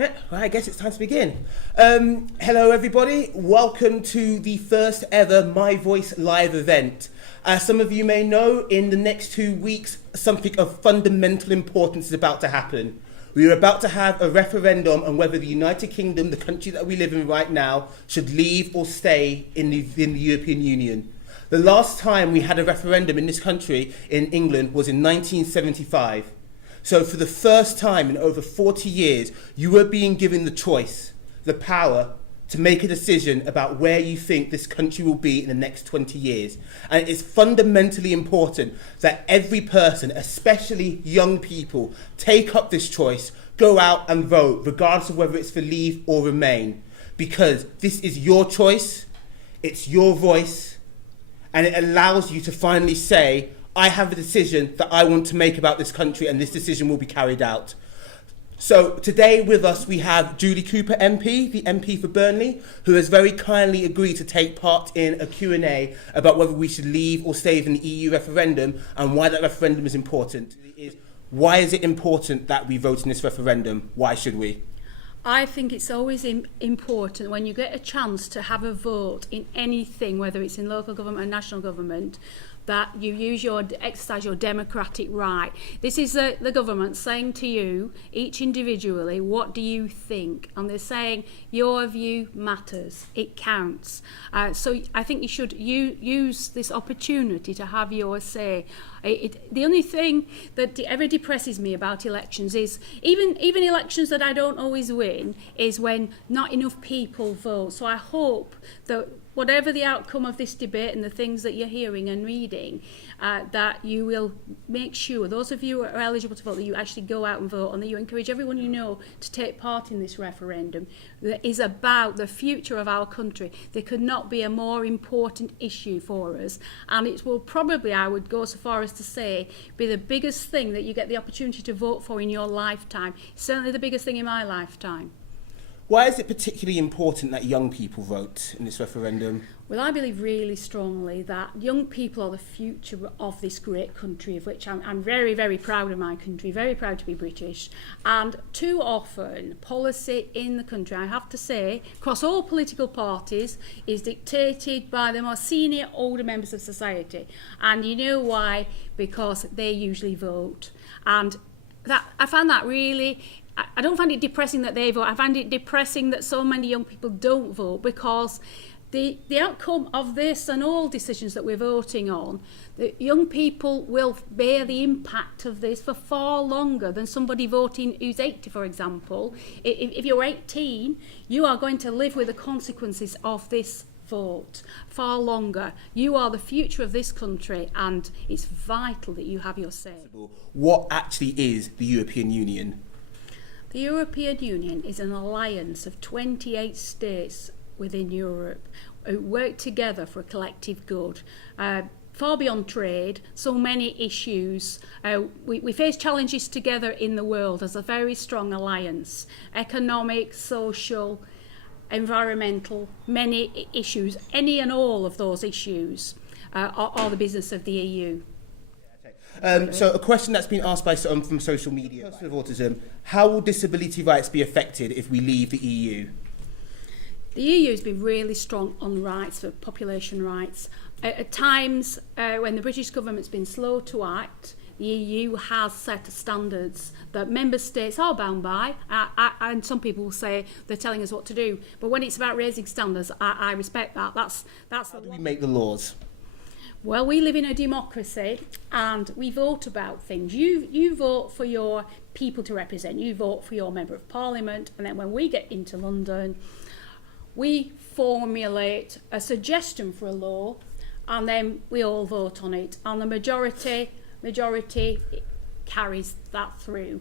Yeah, well, I guess it's time to begin. Hello everybody, welcome to the first ever myVoice live event. As some of you may know, in the next 2 weeks, something of fundamental importance is about to happen. We are about to have a referendum on whether the United Kingdom, the country that we live in right now, should leave or stay in the European Union. The last time we had a referendum in this country, in England, was in 1975. So for the first time in over 40 years, you are being given the choice, the power to make a decision about where you think this country will be in the next 20 years. And it is fundamentally important that every person, especially young people, take up this choice, go out and vote, regardless of whether it's for leave or remain. Because this is your choice, it's your voice, and it allows you to finally say, I have a decision that I want to make about this country, and this decision will be carried out. So today with us we have Julie Cooper MP, the MP for Burnley, who has very kindly agreed to take part in a Q&A about whether we should leave or stay in the EU referendum and why that referendum is important. Why is it important that we vote in this referendum? Why should we? I think it's always important when you get a chance to have a vote in anything, whether it's in local government or national government, that you exercise your democratic right. This is the government saying to you, each individually, what do you think? And they're saying your view matters, it counts. So I think you should use this opportunity to have your say. The only thing that ever depresses me about elections is, even elections that I don't always win, is when not enough people vote. So I hope that whatever the outcome of this debate and the things that you're hearing and reading, that you will make sure, those of you who are eligible to vote, that you actually go out and vote, and that you encourage everyone you know to take part in this referendum that is about the future of our country. There could not be a more important issue for us, and it will probably, I would go so far as to say, be the biggest thing that you get the opportunity to vote for in your lifetime. Certainly the biggest thing in my lifetime. Why is it particularly important that young people vote in this referendum? Well, I believe really strongly that young people are the future of this great country, of which I'm very, very proud of my country, very proud to be British. And too often, policy in the country, I have to say, across all political parties, is dictated by the more senior, older members of society. And you know why? Because they usually vote. And that I find that really... I don't find it depressing that they vote. I find it depressing that so many young people don't vote, because the outcome of this and all decisions that we're voting on, the young people will bear the impact of this for far longer than somebody voting who's 80, for example. If you're 18, you are going to live with the consequences of this vote far longer. You are the future of this country, and it's vital that you have your say. What actually is the European Union? The European Union is an alliance of 28 states within Europe who work together for a collective good. Far beyond trade, so many issues. We face challenges together in the world as a very strong alliance. Economic, social, environmental, many issues. Any and all of those issues are the business of the EU. So a question that's been asked by some from social media. Person with autism, how will disability rights be affected if we leave the EU? The EU has been really strong on rights, for population rights. At times when the British government's been slow to act, the EU has set standards that member states are bound by, and some people will say they're telling us what to do. But when it's about raising standards, I respect that. That's how do we make the laws? Well, we live in a democracy and we vote about things. You vote for your people to represent. You vote for your member of parliament, and then when we get into London, we formulate a suggestion for a law, and then we all vote on it. And the majority carries that through.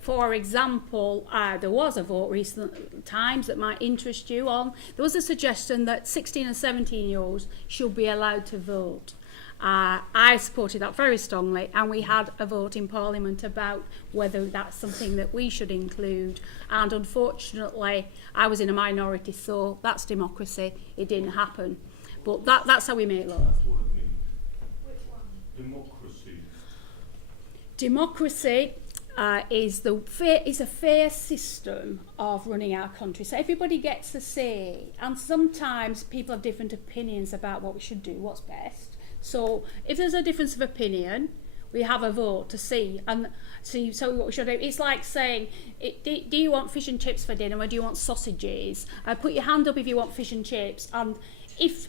For example, there was a vote recent times that might interest you on. There was a suggestion that 16 and 17-year-olds should be allowed to vote. I supported that very strongly, and we had a vote in Parliament about whether that's something that we should include. And unfortunately, I was in a minority, so that's democracy. It didn't happen. But that's how we make laws. Democracy. Democracy is a fair system of running our country. So everybody gets a say, and sometimes people have different opinions about what we should do, what's best. So if there's a difference of opinion, we have a vote to see so what we should do. It's like saying, do you want fish and chips for dinner or do you want sausages? Put your hand up if you want fish and chips. And if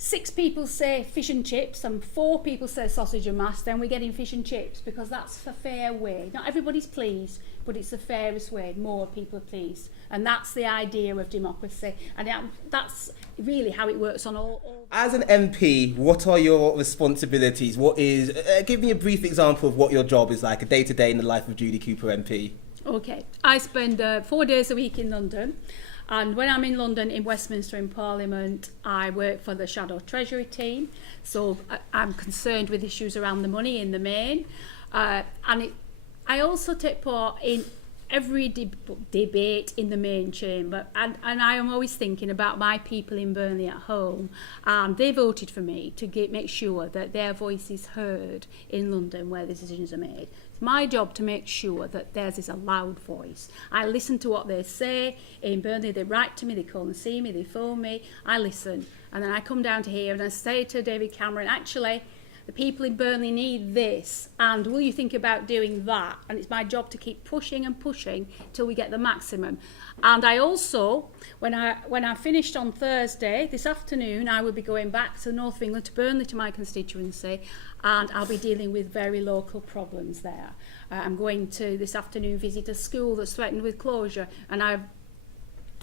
6 people say fish and chips and 4 people say sausage and mash, then we're getting fish and chips, because that's a fair way. Not everybody's pleased, but it's the fairest way. More people are pleased. And that's the idea of democracy. And that's really how it works on all. As an MP, what are your responsibilities? Give me a brief example of what your job is like, a day-to-day in the life of Julie Cooper MP. Okay, I spend 4 days a week in London. And when I'm in London, in Westminster, in Parliament, I work for the Shadow Treasury team. So I'm concerned with issues around the money in the main. I also take part in every debate in the main chamber, and I am always thinking about my people in Burnley at home, and they voted for me to make sure that their voice is heard in London where the decisions are made. It's my job to make sure that theirs is a loud voice. I listen to what they say. In Burnley, they write to me, they call and see me, they phone me, I listen, and then I come down to here and I say to David Cameron, actually, the people in Burnley need this, and will you think about doing that? And it's my job to keep pushing and pushing till we get the maximum. And I also, when I finished on Thursday, this afternoon, I will be going back to the north of England, to Burnley, to my constituency, and I'll be dealing with very local problems there. I'm going to, this afternoon, visit a school that's threatened with closure, and I've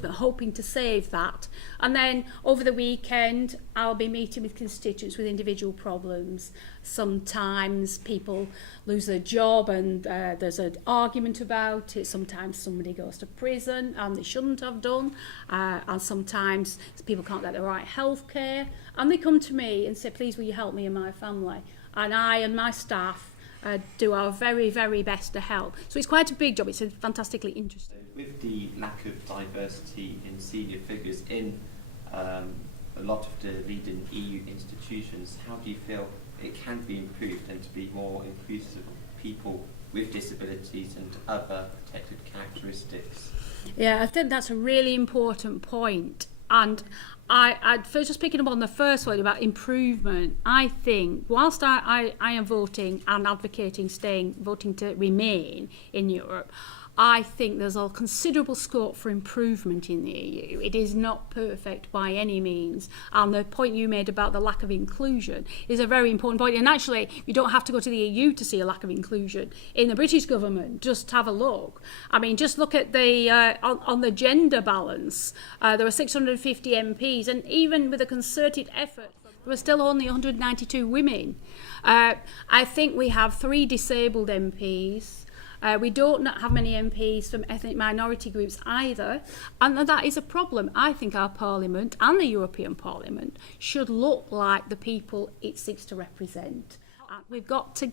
hoping to save that. And then over the weekend I'll be meeting with constituents with individual problems. Sometimes people lose their job and there's an argument about it. Sometimes somebody goes to prison and they shouldn't have done, and sometimes people can't get the right health care, and they come to me and say, please will you help me and my family, and I and my staff do our very, very best to help. So it's quite a big job. It's fantastically interesting. With the lack of diversity in senior figures in a lot of the leading EU institutions, how do you feel it can be improved and to be more inclusive of people with disabilities and other protected characteristics? Yeah, I think that's a really important point. And I first just picking up on the first one about improvement, I think whilst I am voting and advocating voting to remain in Europe, I think there's a considerable scope for improvement in the EU. It is not perfect by any means. And the point you made about the lack of inclusion is a very important point. And actually, you don't have to go to the EU to see a lack of inclusion. In the British government, just have a look. I mean, just look at the on the gender balance. There were 650 MPs, and even with a concerted effort, there were still only 192 women. I think we have 3 disabled MPs. We don't not have many MPs from ethnic minority groups either, and that is a problem. I think our Parliament and the European Parliament should look like the people it seeks to represent. We've got to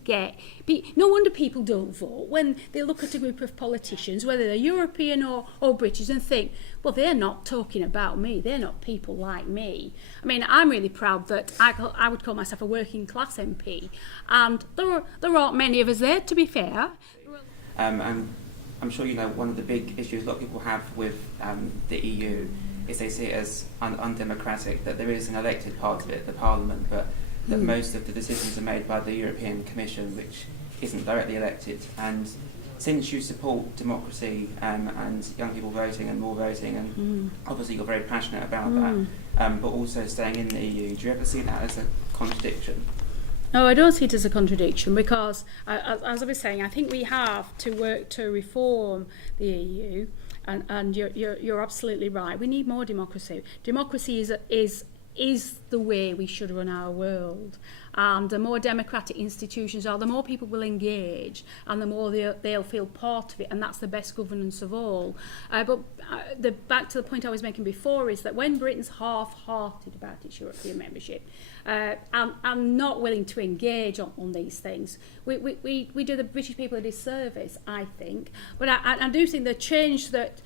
no wonder people don't vote when they look at a group of politicians, whether they're European or British, and think, well, they're not talking about me, they're not people like me. I mean, I'm really proud that I would call myself a working class MP, and there aren't many of us there, to be fair. And I'm sure you know one of the big issues a lot of people have with the EU is they see it as undemocratic, that there is an elected part of it, the Parliament, but that most of the decisions are made by the European Commission, which isn't directly elected. And since you support democracy and young people voting and more voting, and obviously you're very passionate about that, but also staying in the EU, do you ever see that as a contradiction? No, I don't see it as a contradiction, because, as I was saying, I think we have to work to reform the EU, and you're absolutely right. We need more democracy. Democracy is the way we should run our world. And the more democratic institutions are, the more people will engage, and the more they'll feel part of it, and that's the best governance of all. But back to the point I was making before, is that when Britain's half-hearted about its European membership, and not willing to engage on these things, we do the British people a disservice, I think. But I do think the change that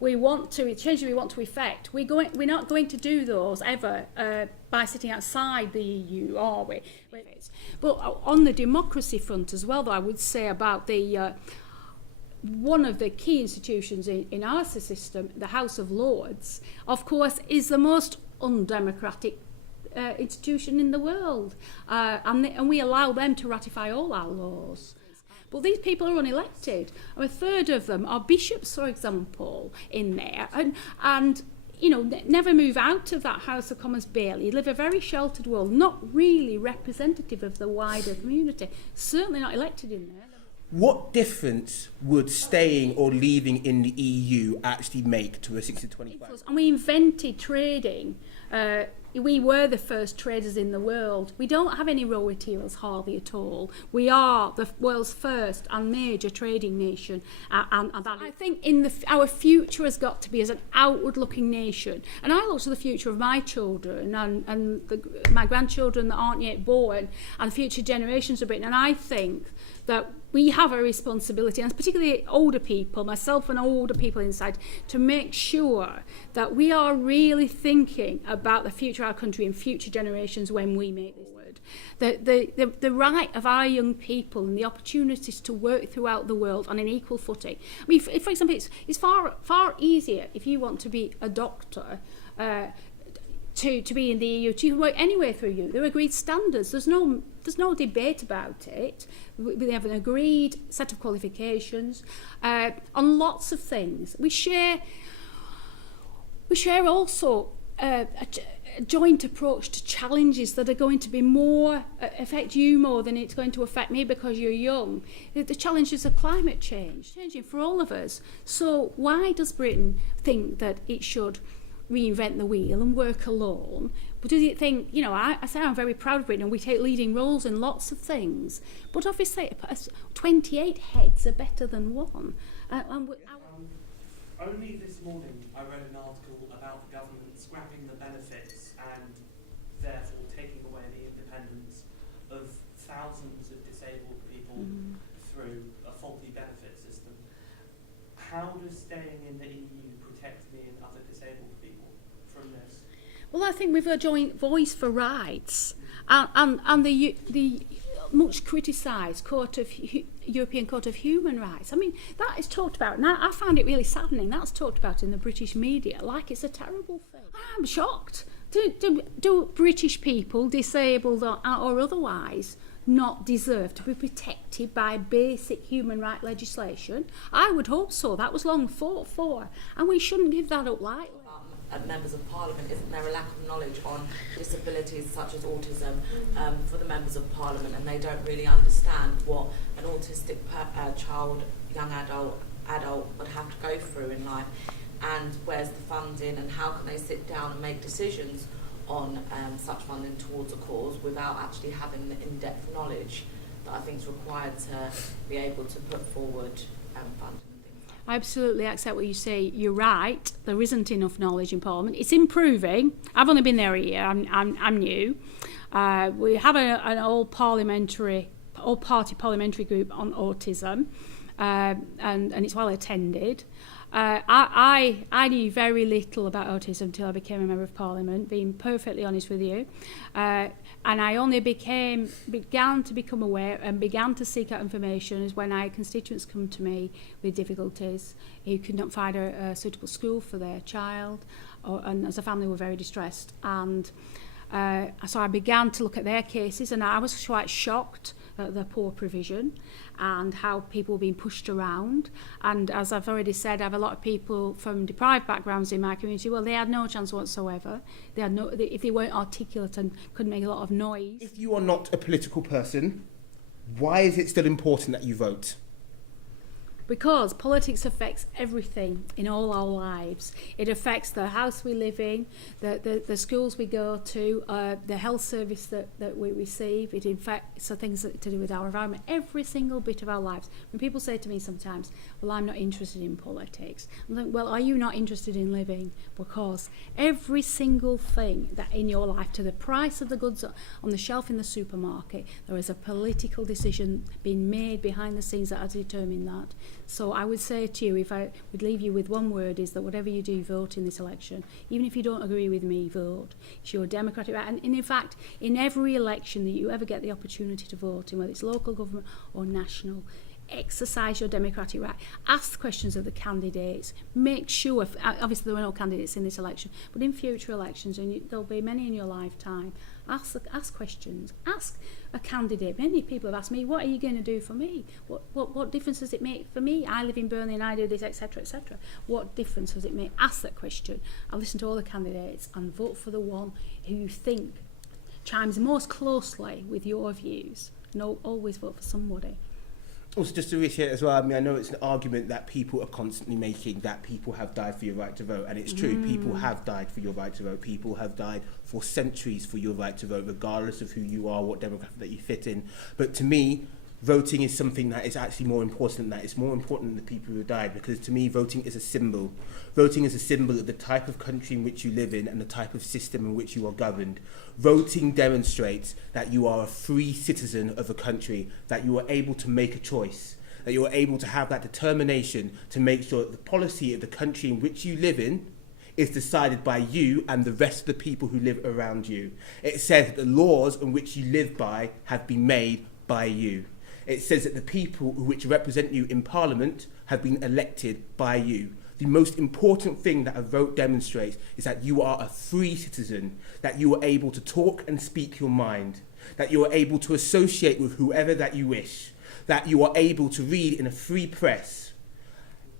we want to effect, we're not going to do those ever by sitting outside the EU, are we? But on the democracy front as well, though, I would say about the one of the key institutions in our system, the House of Lords, of course, is the most undemocratic institution in the world. And we allow them to ratify all our laws. But these people are unelected. A third of them are bishops, for example, in there. And never move out of that House of Commons barely, live a very sheltered world, not really representative of the wider community, certainly not elected in there. What difference would staying or leaving in the EU actually make to a 60-25? And we invented trading. We were the first traders in the world. We don't have any raw materials hardly at all. We are the world's first and major trading nation. And I think our future has got to be as an outward-looking nation. And I look to the future of my children and my grandchildren that aren't yet born and future generations of Britain. And I think that we have a responsibility, and particularly older people, myself and older people inside, to make sure that we are really thinking about the future of our country and future generations when we make this word. The right of our young people and the opportunities to work throughout the world on an equal footing. I mean, for example, it's far easier if you want to be a doctor to be in the EU, to work anywhere through you. There are agreed standards. There's no debate about it. We have an agreed set of qualifications on lots of things. We share also a joint approach to challenges that are going to be more affect you more than it's going to affect me because you're young. The challenges of climate change, changing for all of us. So why does Britain think that it should reinvent the wheel and work alone? But does it think, I say I'm very proud of Britain and we take leading roles in lots of things, but obviously 28 heads are better than one. Only this morning I read an article about the government scrapping the benefits and therefore taking away the independence of thousands of disabled people through a faulty benefit system. How does staying in the EU protect me and other disabled people from this? Well, I think we've a joint voice for rights, and the much criticised European Court of Human Rights. I mean, that is talked about. Now, I find it really saddening. That's talked about in the British media like it's a terrible thing. I'm shocked. Do British people, disabled or otherwise, not deserve to be protected by basic human right legislation? I would hope so. That was long fought for, and we shouldn't give that up lightly. Members of Parliament, isn't there a lack of knowledge on disabilities such as autism for the members of Parliament, and they don't really understand what an autistic child, young adult would have to go through in life, and where's the funding, and how can they sit down and make decisions on such funding towards a cause without actually having the in-depth knowledge that I think is required to be able to put forward funding. I absolutely accept what you say. You're right. There isn't enough knowledge in Parliament. It's improving. I've only been there a year. I'm new. We have an all-party parliamentary group on autism, and it's well attended. I knew very little about autism until I became a member of Parliament, being perfectly honest with you. And I only began to become aware and began to seek out information is when I had constituents come to me with difficulties who could not find a suitable school for their child, and as a family were very distressed. And so I began to look at their cases, and I was quite shocked at the poor provision and how people were being pushed around. And as I've already said, I have a lot of people from deprived backgrounds in my community. Well, they had no chance whatsoever. If they weren't articulate and couldn't make a lot of noise. If you are not a political person, why is it still important that you vote? Because politics affects everything in all our lives. It affects the house we live in, the schools we go to, the health service that we receive. It affects things to do with our environment, every single bit of our lives. When people say to me sometimes, well, I'm not interested in politics, I'm like, well, are you not interested in living? Because every single thing that in your life, to the price of the goods on the shelf in the supermarket, there is a political decision being made behind the scenes that has determined that. So I would say to you, if I would leave you with one word, is that whatever you do, vote in this election. Even if you don't agree with me, vote. It's your democratic right. And in fact, in every election that you ever get the opportunity to vote in, whether it's local government or national, exercise your democratic right. Ask questions of the candidates. Make sure, obviously there were no candidates in this election, but in future elections, and there'll be many in your lifetime, ask questions. Ask a candidate. Many people have asked me, what are you going to do for me? What difference does it make for me? I live in Burnley and I do this, etc., etc. What difference does it make? Ask that question. I listen to all the candidates and vote for the one who you think chimes most closely with your views. And always vote for somebody. Also, just to reiterate as well, I mean, I know it's an argument that people are constantly making, that people have died for your right to vote, and it's true, people have died for your right to vote, people have died for centuries for your right to vote, regardless of who you are, what demographic that you fit in. But to me, voting is something that is actually more important than that. It's more important than the people who died, because to me, voting is a symbol. Voting is a symbol of the type of country in which you live in and the type of system in which you are governed. Voting demonstrates that you are a free citizen of a country, that you are able to make a choice, that you are able to have that determination to make sure that the policy of the country in which you live in is decided by you and the rest of the people who live around you. It says that the laws in which you live by have been made by you. It says that the people which represent you in Parliament have been elected by you. The most important thing that a vote demonstrates is that you are a free citizen, that you are able to talk and speak your mind, that you are able to associate with whoever that you wish, that you are able to read in a free press.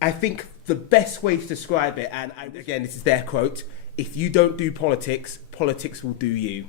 I think the best way to describe it, and again, this is their quote, if you don't do politics, politics will do you.